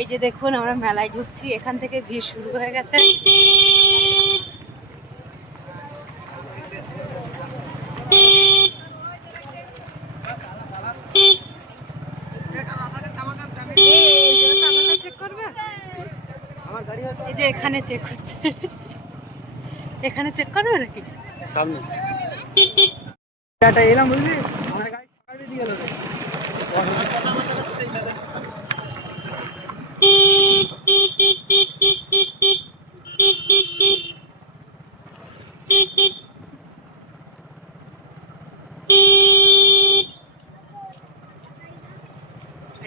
এই যে দেখুন আমরা মেলায় ঢুকছি, এখান থেকে ভিড় শুরু হয়ে গেছে। এই যে এখানে চেক হচ্ছে, এখানে চেক করবে নাকি সামনে এলাম বুঝলি। আমার গাড়ি দিয়ে গেল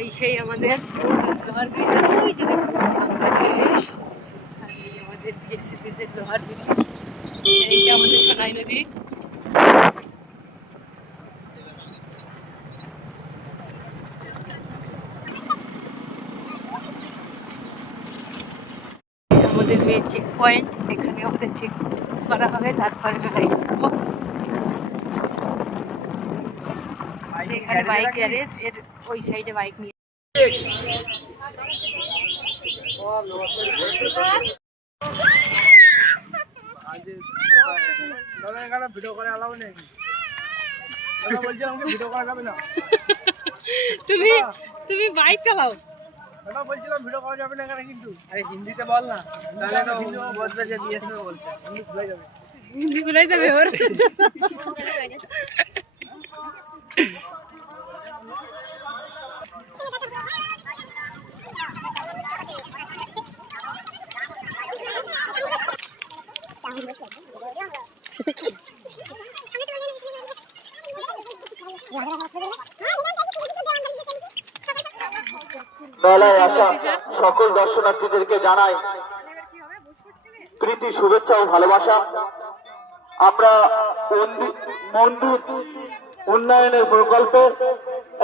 এই সেই আমাদের লোহার ব্রিজ, ওই যে বাংলাদেশ, আর এই আমাদের বিএসএফের লোহার ব্রিজ, এইটা আমাদের সোনাই নদী। আমাদের মেন চেক পয়েন্ট, এখানে আমাদের চেক করা হবে, তারপরে গাড়ি ঢুকবো। এখানে বাইক গ্যারেজ, এর ওই সাইডে বাইক নিয়ে তুমি বাইক চালাও। বলছিলাম ভিডিও করা যাবে না এখানে, কিন্তু আরে হিন্দিতে বল না, তাহলে তো বলবে যে বিএসএফ বলছে, হিন্দি ভুলে যাবে, হিন্দি ভুলে যাবে ওর। মেলায় আসা সকল দর্শনার্থীদেরকে জানাই প্রীতি, শুভেচ্ছা ও ভালোবাসা। আমরা মন্দির উন্নয়নের প্রকল্পে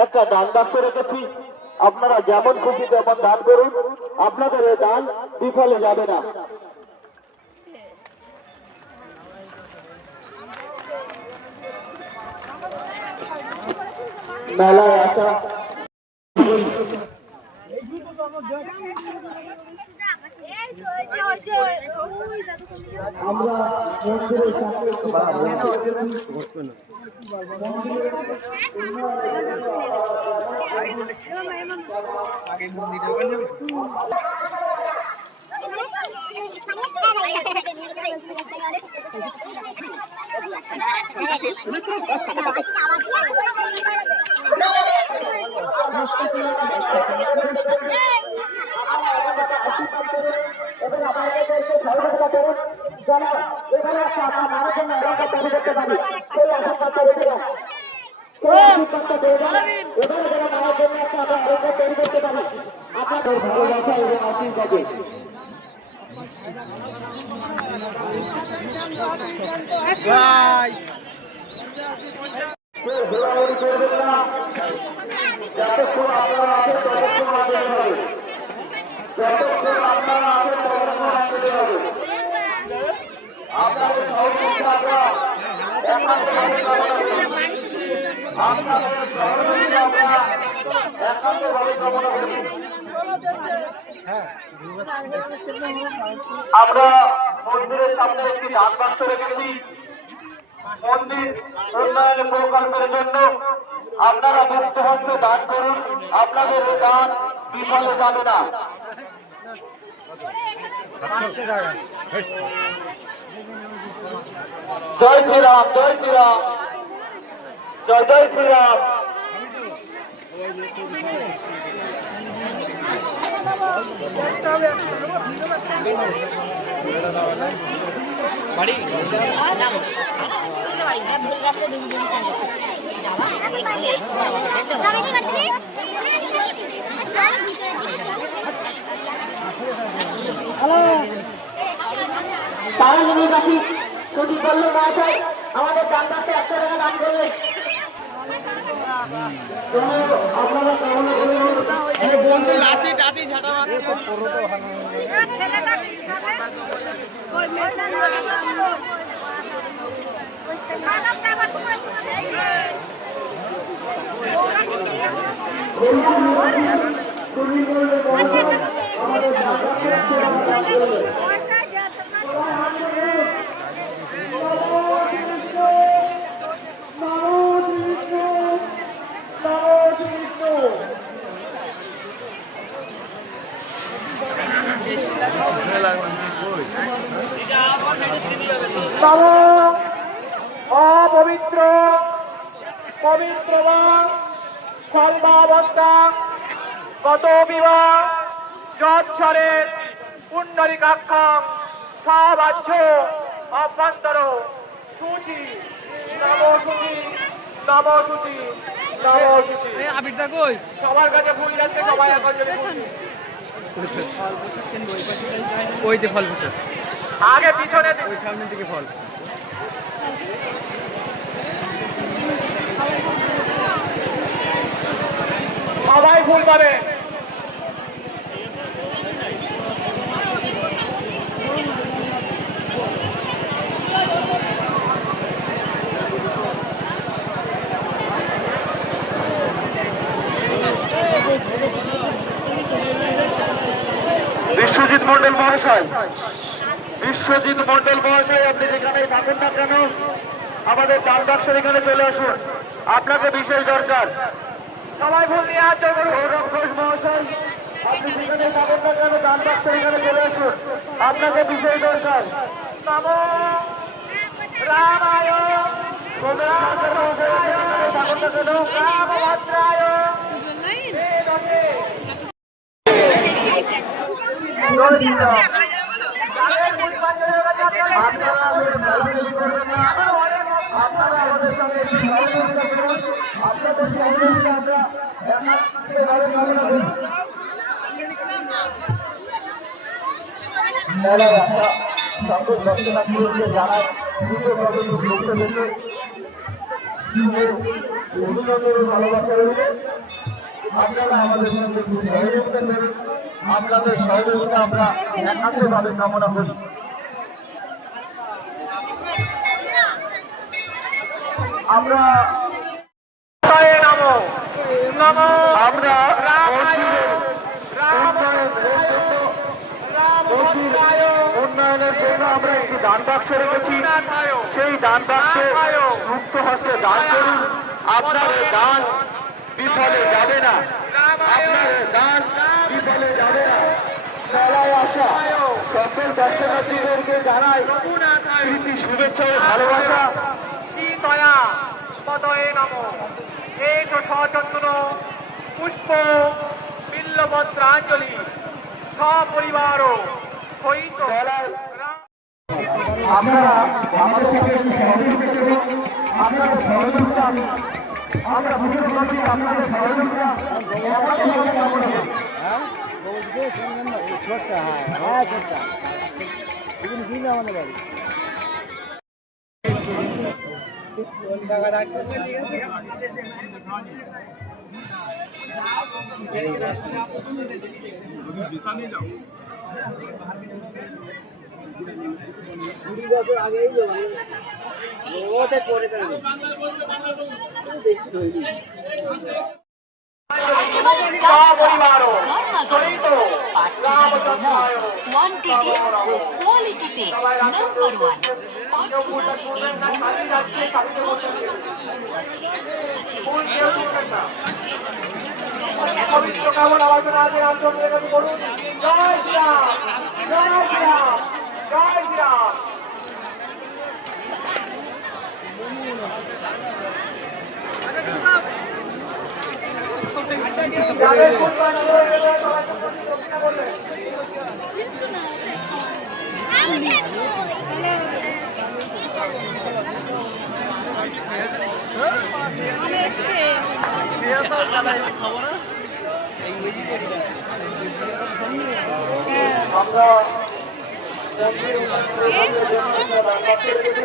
একটা দান বাক্স রেখেছি, আপনারা যেমন খুশি তেমন দান করুন, আপনাদের এই দান বিফলে যাবে না। মেলায় আসা আমরা মন্দিরের সামনে একটি দান বাক্স রেখেছি মন্দির উন্নয়ন প্রকল্পের জন্য। আপনারা মুক্তভাবে দান করুন, আপনাদের দান বিফলে যাবে না। জয় শ্রীরাম, জয় শ্রীরাম, জয় জয় শ্রীরাম। তারাবাসী ছুটি করলে না চাই, আমাদের দান বাক্সে 100 টাকা দান করলে আপনারা কামনা করুন। লাঠি টাঠি ঝাঁটা তুমি আমাদের দানবাক্সের সেবা দান করবেন। অপবিত্র পবিত্র সর্বাবস্থা গত বিবাহ যৎসরের পুণ্ডরিকাক্ষম সবাচ্য অভ্যন্তর সূচি নবসূচি নবসূচি নবসূচি সবার কাছে ফুল যাচ্ছে, সবাই এখন ওই যে ফল বসে আগে পিছনে ওই সামনের দিকে ফল সবাই ফুল পাবে। বিশ্বজিৎ মন্ডল মহাশয়, বিশ্বজিৎ মন্ডল মহাশয়, আপনি যেখানেই থাকুন না কেন আমাদের দান বাক্সের এখানে চলে আসুন, আপনাকে বিশেষ দরকার। সবাই ফুল নিয়ে আসছে। গৌরব ঘোষ মহাশয়, আপনি যেখানেই থাকুন না কেন দান বাক্সের এখানে চলে আসুন, আপনাকে বিশেষ দরকার। নমো রামায় গোবিন্দ মহাশয়, যেখানেই থাকুন না কেন রামভদ্রায় আপনারা আমাদের সঙ্গে আপনাদের সহযোগিতা আমরা সকল দর্শনার্থীদেরকে জানাই ভালোবাসা রয়েছে। আপনারা আমাদের সঙ্গে সহযোগিতা করুন, আপনাদের সহযোগিতা আমরা একান্তভাবে কামনা করি। আমরা আমরা উন্নয়নের জন্য আমরা একটি দান বাক্স রেখেছি, সেই দান বাক্সে মুক্ত হস্তে দান করুন। আপনার দান বিফলে যাবে না, আপনার দান বিফলে যাবে না। মেলায় আসা সকল দর্শনার্থীদেরকে জানাই প্রীতি শুভেচ্ছা ও ভালোবাসা। দয়া পদয়ে নম। এই তো সযত্ন পুষ্প বিল্লবন্ত্রাঞ্জলি সপরিবার সহিত আপনারা আমাদের সাথে সহযোগিতা করুন। আপনাদের সহযোগিতা আমরা বুঝতে পারছি, আপনাদের সহযোগিতা কামনা করি। কোয়ান্টিটি ও কোয়ালিটিতে নাম্বার ওয়ান পবিত্র কামনা আলোচনা আগে রামচন্দ্রের কাছে বলুন, জয় শ্রীরাম, জয় শ্রীরাম, জয় শ্রীরাম। যাদের কুরবানি হয়ে গেলে দক্ষিণা করবেন। আমরা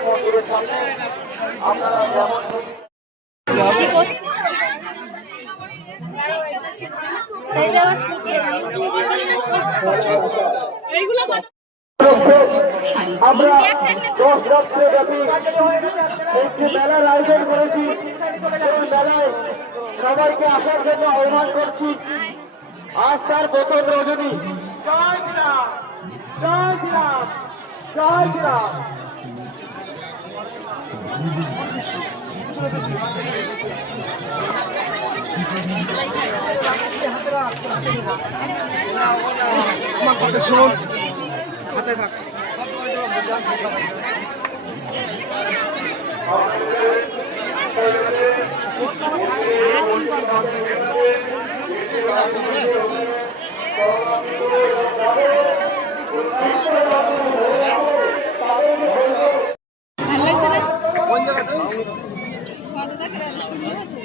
মন্দিরের সামনে আপনারা যেমন আমরা 10 রাত্রে ব্যাপী একটি মেলার আয়োজন করেছি। সেই মেলায় সবাইকে আসার জন্য আহ্বান করছি। আজ তার প্রথম রজনী। জয় শ্রীরাম জয় শ্রীরাম জয় শ্রীরাম। আমার কথা শুনুন, হাতে থাক। ভালো লাগছে না? কোন জায়গাতে? কতটা খেলা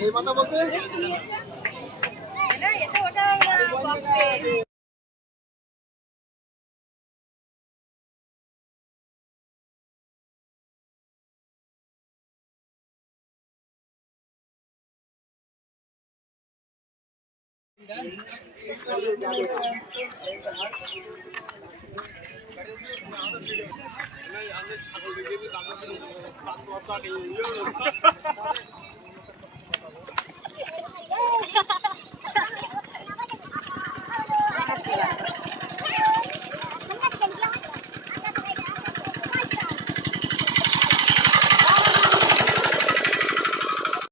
এই মাথা বলতে